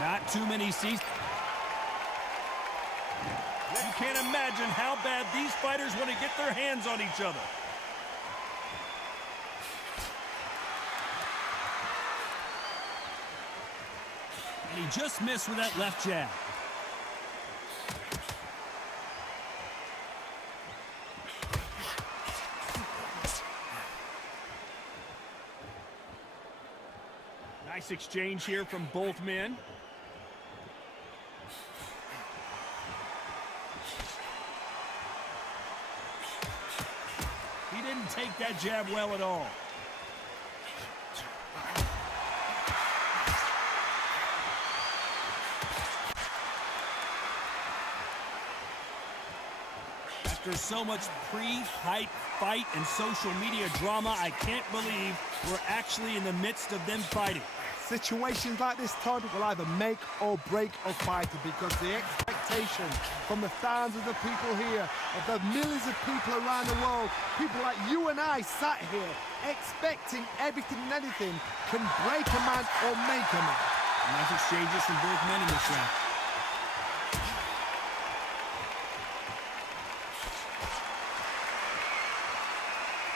Not too many seats. You can't imagine how bad these fighters want to get their hands on each other. And he just missed with that left jab. Nice exchange here from both men. He didn't take that jab well at all. After so much pre-hype fight and social media drama, I can't believe we're actually in the midst of them fighting. Situations like this, Todd, will either make or break a fighter, because the expectation from the thousands of people here, of the millions of people around the world, people like you and I sat here expecting everything and anything, can break a man or make a man. Nice exchanges from both men in this round.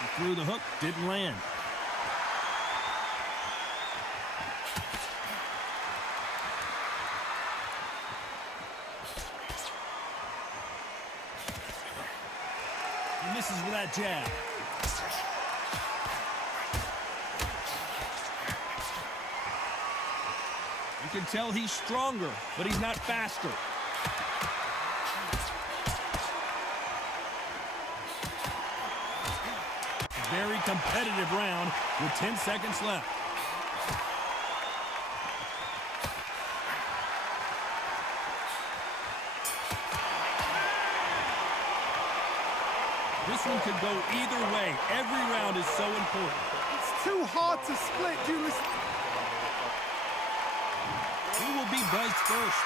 He threw the hook, didn't land. He misses with that jab. You can tell he's stronger, but he's not faster. Very competitive round with 10 seconds left. This one could go either way. Every round is so important. It's too hard to split. Do you listen? Who will be buzzed first?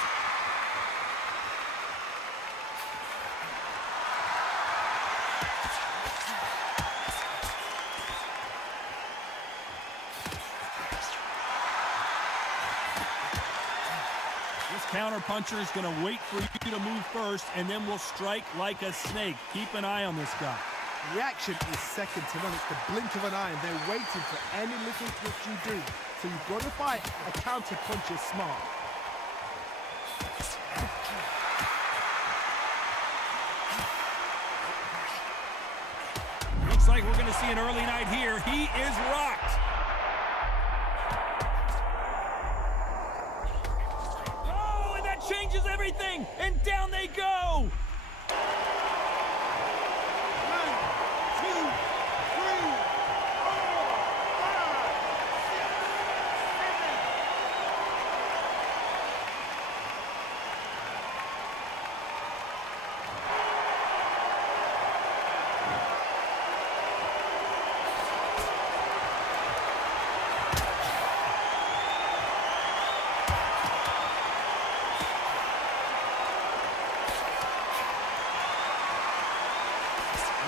This counter-puncher is going to wait for you to move first, and then will strike like a snake. Keep an eye on this guy. Reaction is second to none. It's the blink of an eye, and they're waiting for any little twist you do. So you've got to fight a counter-puncher smart. Looks like we're going to see an early night here. He is rocked. Oh, and that changes everything. And down they go. 1, 2, 3, 4,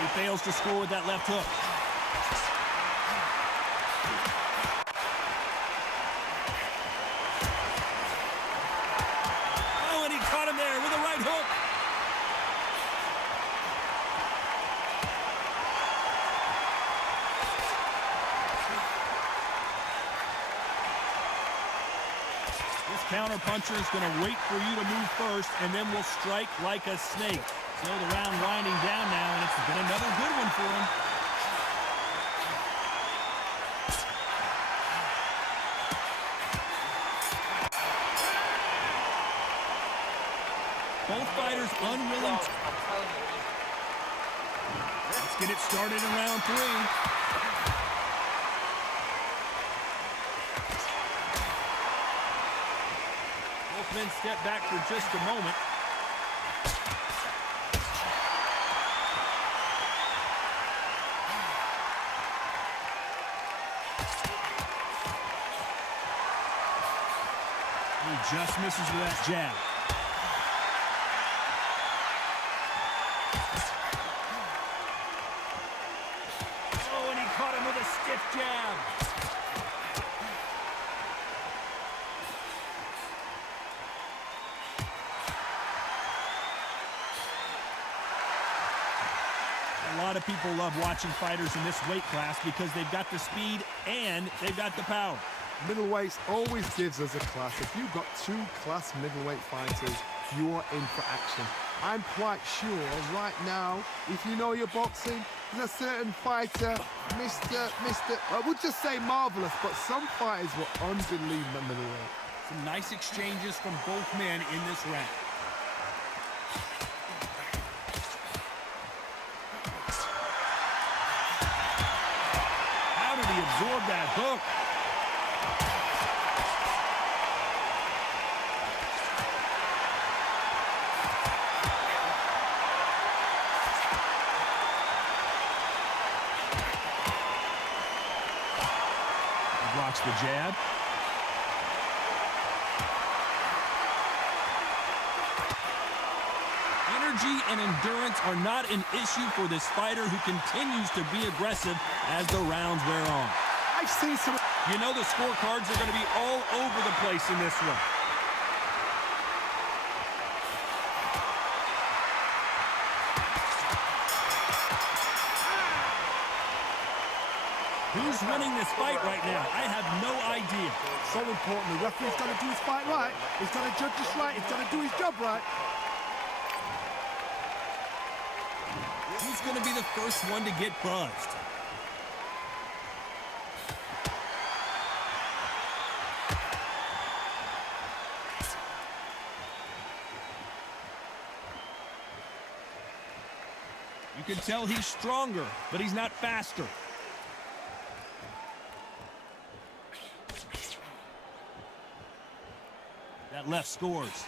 He fails to score with that left hook. Oh, and he caught him there with a right hook. This counter-puncher is going to wait for you to move first, and then will strike like a snake. So the round winding down now, and it's been another good one for him. Both fighters unwilling to... Let's get it started in round 3. Both men step back for just a moment. He just misses with that jab. Oh, and he caught him with a stiff jab. lot of people love watching fighters in this weight class because they've got the speed and they've got the power. Middleweights always gives us a class. If you've got two class middleweight fighters, you are in for action. I'm quite sure right now, if you know your boxing, there's a certain fighter, I would just say marvelous, but some fighters were unbelievable middleweight. Some nice exchanges from both men in this round. How did he absorb that hook? Blocks the jab. Energy and endurance are not an issue for this fighter who continues to be aggressive as the rounds wear on. I've seen some... You know the scorecards are going to be all over the place in this one. Who's winning this fight right now? I have no idea. So important. The referee's got to do his fight right. He's got to judge this right. He's got to do his job right. Who's going to be the first one to get buzzed? You can tell he's stronger, but he's not faster. That left scores.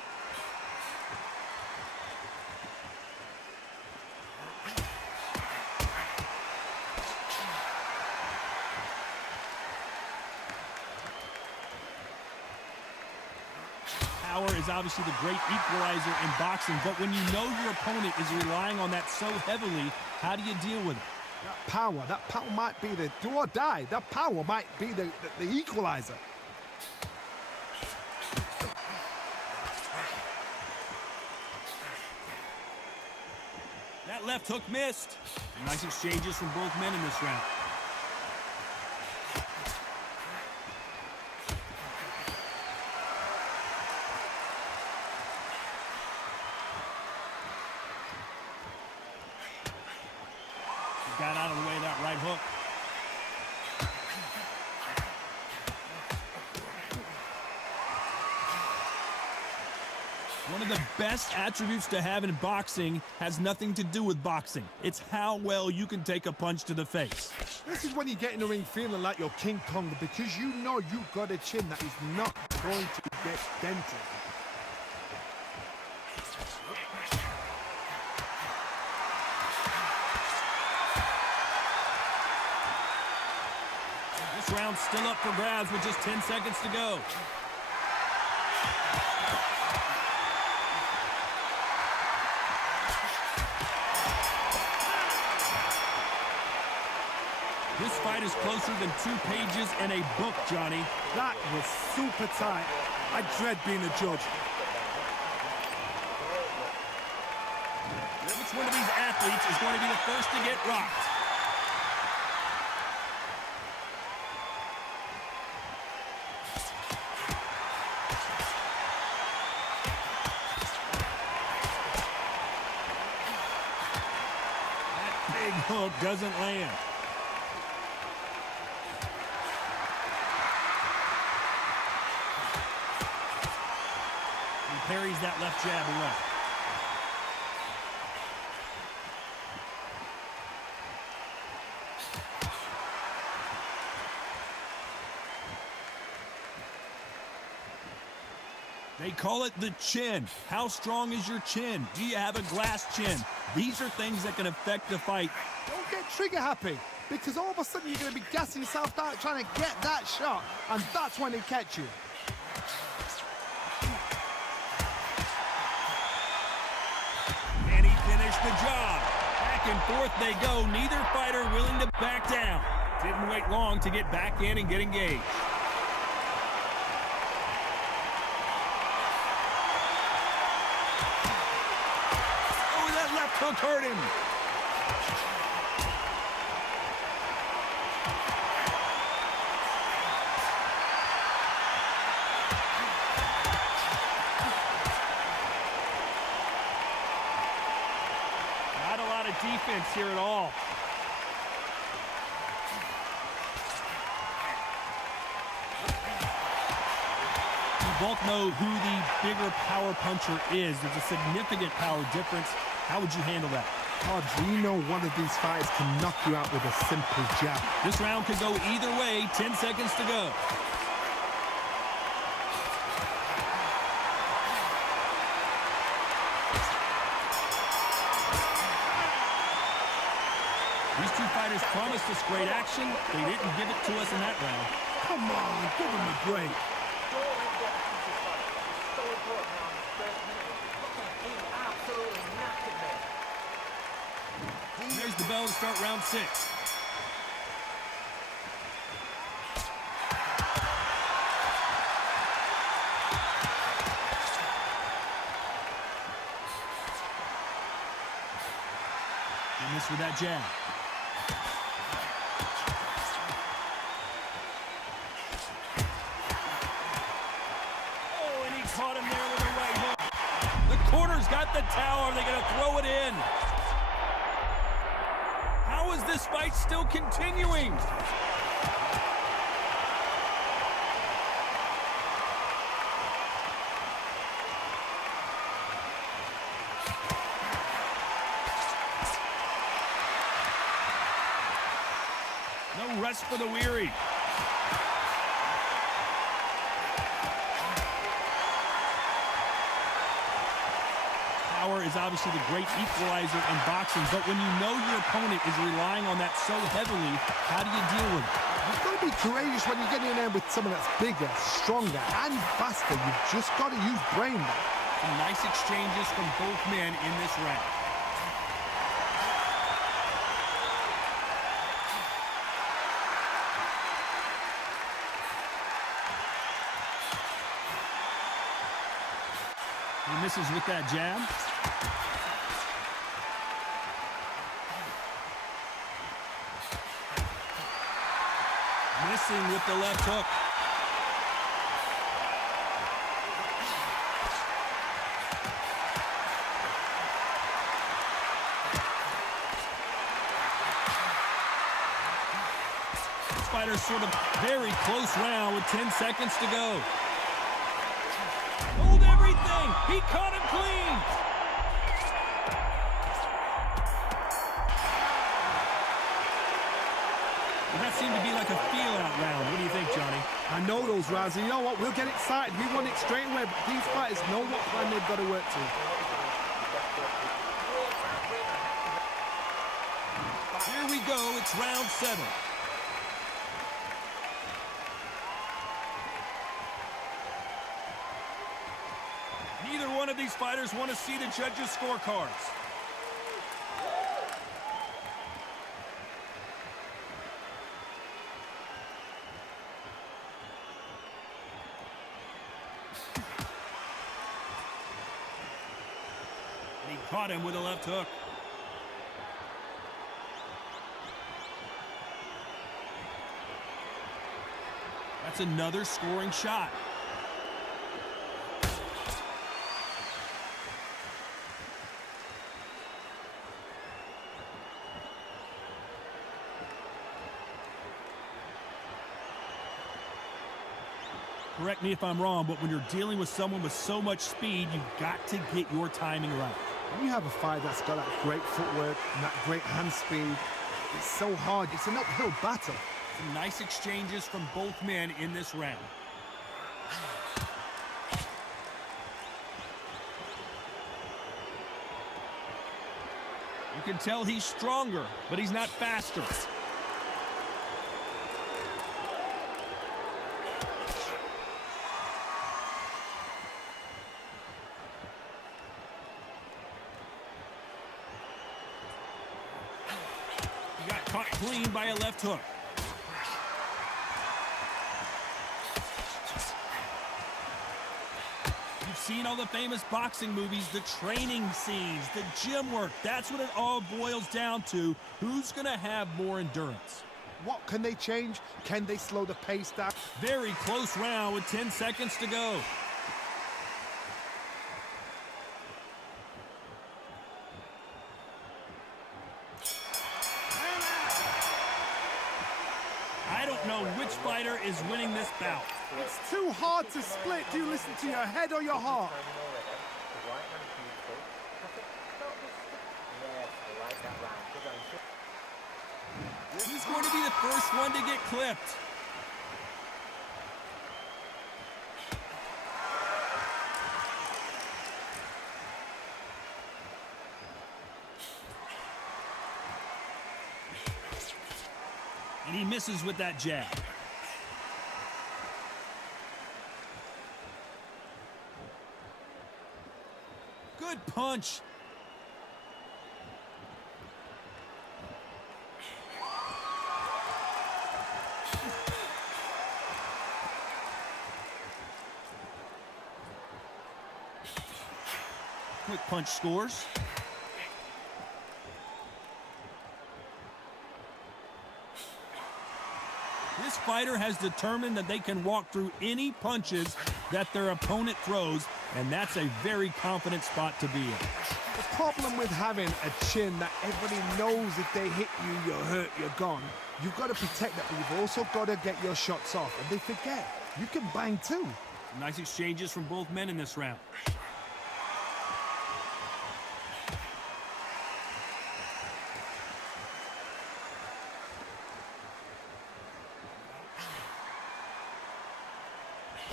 Power is obviously the great equalizer in boxing, but when you know your opponent is relying on that so heavily, how do you deal with it? That power might be the do or die. That power might be the equalizer. That left hook missed. Nice exchanges from both men in this round. He got out of the way of that right hook. One of the best attributes to have in boxing has nothing to do with boxing. It's how well you can take a punch to the face. This is when you get in the ring feeling like you're King Kong because you know you've got a chin that is not going to get dented. This round's still up for grabs with just 10 seconds to go. This fight is closer than 2 pages in a book, Johnny. That was super tight. I dread being a judge. Which one of these athletes is going to be the first to get rocked? That big hook doesn't land. Parries that left jab away. They call it the chin. How strong is your chin? Do you have a glass chin? These are things that can affect the fight. Don't get trigger happy because all of a sudden you're going to be gassing yourself out trying to get that shot, and that's when they catch you. The job. Back and forth they go. Neither fighter willing to back down. Didn't wait long to get back in and get engaged. Oh, that left hook hurt him. defense here at all. We both know who the bigger power puncher is. There's a significant power difference. How would you handle that? Hobbs, we know one of these fighters can knock you out with a simple jab. This round could go either way. 10 seconds to go. These two fighters promised us great action. They didn't give it to us in that round. Come on, give him a break. There's the bell to start round 6. He missed with that jab. Oh, and he caught him there with a right hook. The corner's got the towel. Are they going to throw it in? How is this fight still continuing? No rest for the weary. Power is obviously the great equalizer in boxing, but when you know your opponent is relying on that so heavily, how do you deal with it? You've got to be courageous when you're getting in there with someone that's bigger, stronger, and faster. You've just got to use brain. Some nice exchanges from both men in this round. He misses with that jab. Missing with the left hook. This fighter's sort of very close round with 10 seconds to go. Hold everything! He caught him clean! Well, that seemed to be like a feel-out round. What do you think, Johnny? I know those rounds, and you know what? We'll get excited. We won it straight away, but these fighters know what plan they've got to work to. Here we go. It's round 7. Neither one of these fighters want to see the judges' scorecards. And he caught him with a left hook. That's another scoring shot. Correct me if I'm wrong, but when you're dealing with someone with so much speed, you've got to get your timing right. When you have a fighter that's got that great footwork and that great hand speed, it's so hard. It's an uphill battle. Some nice exchanges from both men in this round. You can tell he's stronger, but he's not faster. He got caught clean by a left hook. You've seen all the famous boxing movies, the training scenes, the gym work. That's what it all boils down to. Who's going to have more endurance? What can they change? Can they slow the pace down? Very close round with 10 seconds to go. fighter is winning this bout. It's too hard to split. Do you listen to your head or your heart? Who's going to be the first one to get clipped? And he misses with that jab. Good punch. Quick punch scores. This fighter has determined that they can walk through any punches that their opponent throws, and that's a very confident spot to be in. The problem with having a chin that everybody knows if they hit you, you're hurt, you're gone. You've got to protect that, but you've also got to get your shots off. And they forget, you can bang too. Some nice exchanges from both men in this round.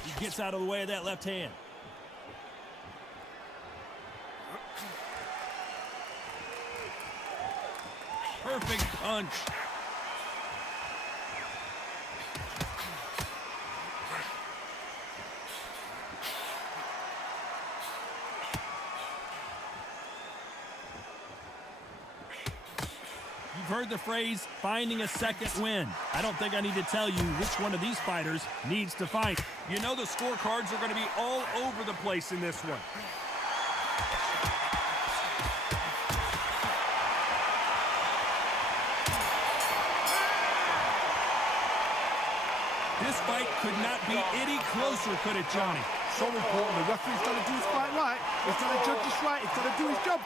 He gets out of the way of that left hand. Perfect punch. You've heard the phrase, finding a second win. I don't think I need to tell you which one of these fighters needs to fight. You know the scorecards are going to be all over the place in this one. This fight could not be any closer, could it, Johnny? So important. The referee's got to do his fight right. He's got to judge this right. He's got to do his job.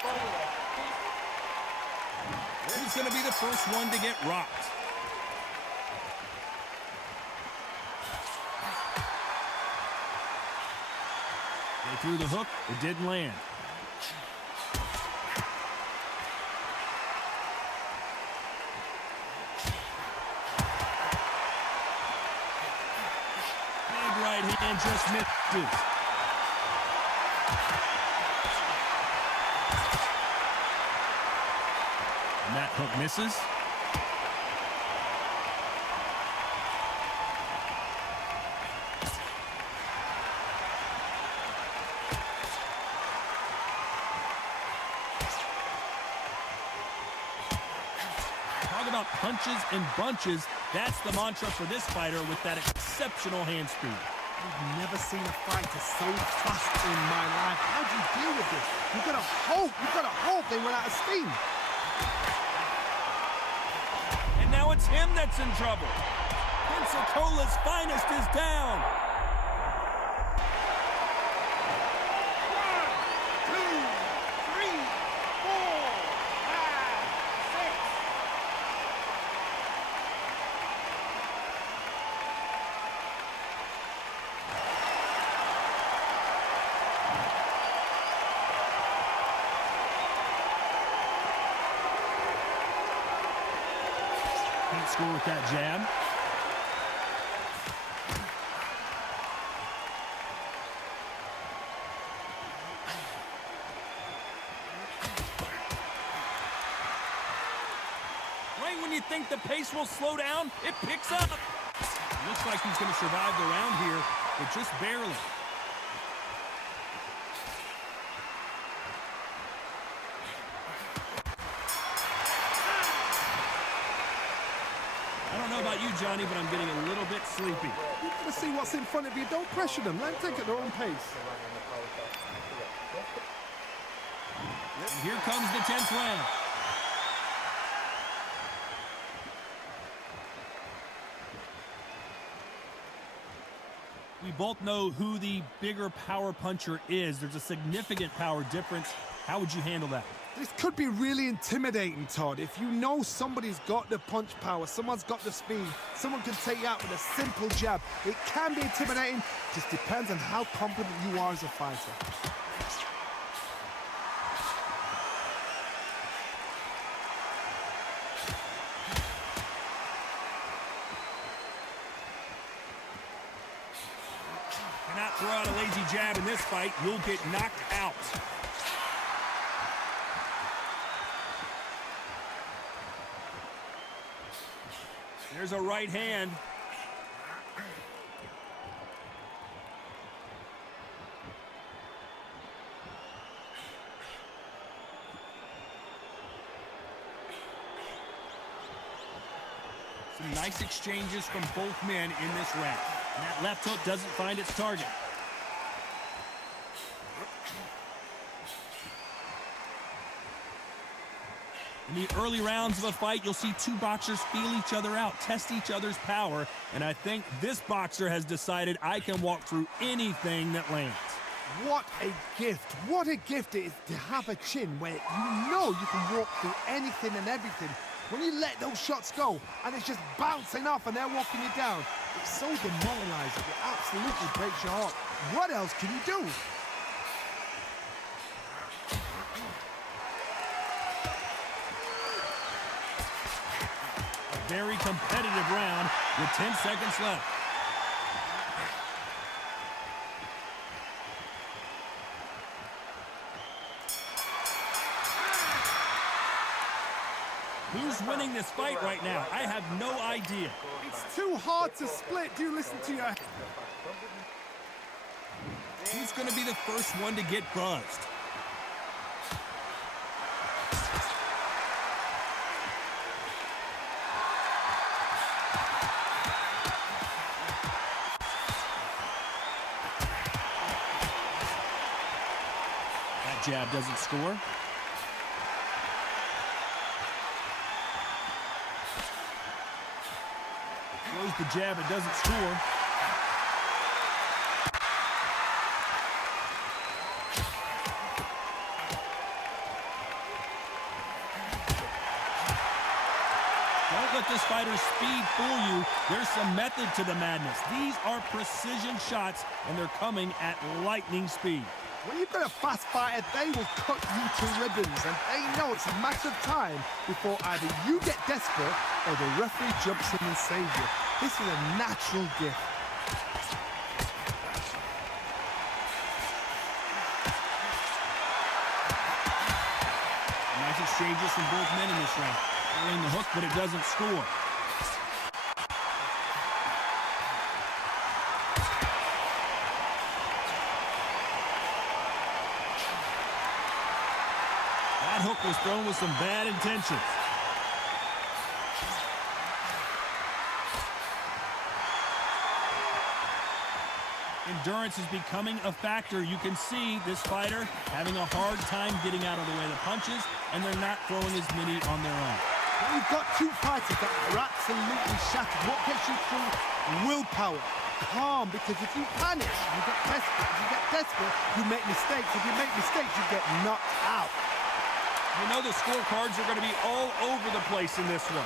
Who's going to be the first one to get rocked? They threw the hook. It didn't land. Big right hand just misses. And that hook misses. Talk about punches and bunches. That's the mantra for this fighter with that exceptional hand speed. I've never seen a fighter so fast in my life. How do you deal with this? You've got to hope they run out of steam. And now it's him that's in trouble. Pensacola's finest is down. 1, 2, 3, 4, 5, 6. Can't score with that jab. Right when you think the pace will slow down, it picks up. Looks like he's going to survive the round here, but just barely. I don't know about you, Johnny, but I'm getting a little bit sleepy. You've got to see what's in front of you. Don't pressure them. Let them take it at their own pace. And here comes the 10th round. We both know who the bigger power puncher is. There's a significant power difference. How would you handle that? This could be really intimidating, Todd. If you know somebody's got the punch power, someone's got the speed, someone can take you out with a simple jab. It can be intimidating, just depends on how confident you are as a fighter. Cannot throw out a lazy jab in this fight. You'll get knocked out. There's a right hand. Some nice exchanges from both men in this round. And that left hook doesn't find its target. In the early rounds of a fight, you'll see two boxers feel each other out, test each other's power, and I think this boxer has decided I can walk through anything that lands. What a gift. What a gift it is to have a chin where you know you can walk through anything and everything. When you let those shots go and it's just bouncing off and they're walking you down, it's so demoralizing. It absolutely breaks your heart. What else can you do? A very competitive round with 10 seconds left. Who's winning this fight right now? I have no idea. It's too hard to split. Do you listen to your... Who's going to be the first one to get buzzed? That jab doesn't score. Throws the jab, it doesn't score. Don't let this fighter's speed fool you. There's some method to the madness. These are precision shots, and they're coming at lightning speed. When you've got a fast fighter, they will cut you to ribbons, and they know it's a matter of time before either you get desperate or the referee jumps in and saves you. This is a natural gift. Nice exchanges from both men in this round. Throwing the hook, but it doesn't score. That hook was thrown with some bad intentions. Endurance is becoming a factor. You can see this fighter having a hard time getting out of the way of the punches, and they're not throwing as many on their own. When you've got two fighters that are absolutely shattered, what gets you through? Willpower. Calm, because if you panic, you get desperate. If you get desperate, you make mistakes. If you make mistakes, you get knocked out. You know the scorecards are going to be all over the place in this one.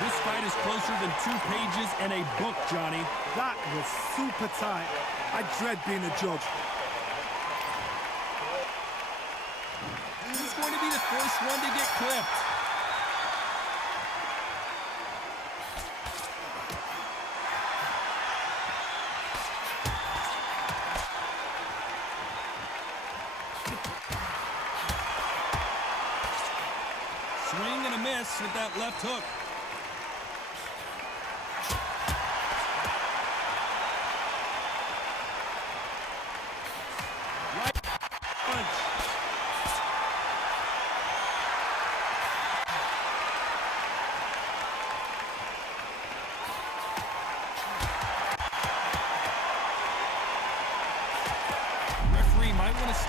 This fight is closer than 2 pages in a book, Johnny. That was super tight. I dread being a judge. He's going to be the first one to get clipped. Swing and a miss with that left hook.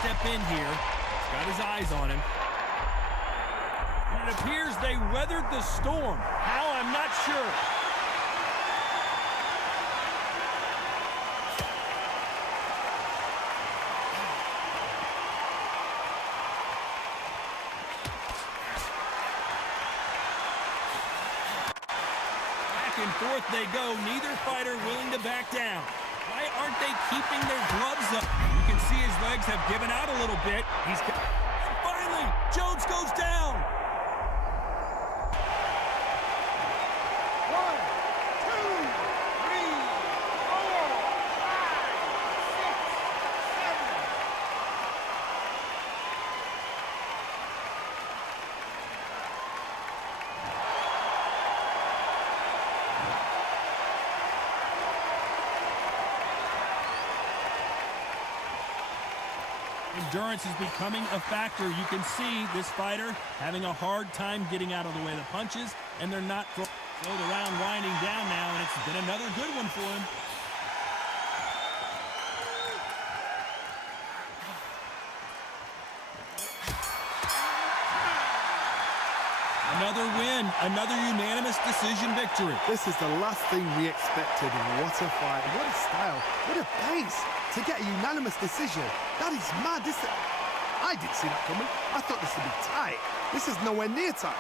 Step in here. He's got his eyes on him. And it appears they weathered the storm. How? I'm not sure. and forth they go, neither fighter willing to back down. Why aren't they keeping their gloves up? You can see his legs have given out a little bit. And finally, Jones goes down. 1, 2, 3, 4, 5, 6, 7. Endurance is becoming a factor. You can see this fighter having a hard time getting out of the way of the punches, and they're not throwing. So the round winding down now, and it's been another good one for him. Another win, another unanimous decision victory. This is the last thing we expected. What a fight, what a style, what a pace to get a unanimous decision. That is mad. I didn't see that coming. I thought this would be tight. This is nowhere near tight.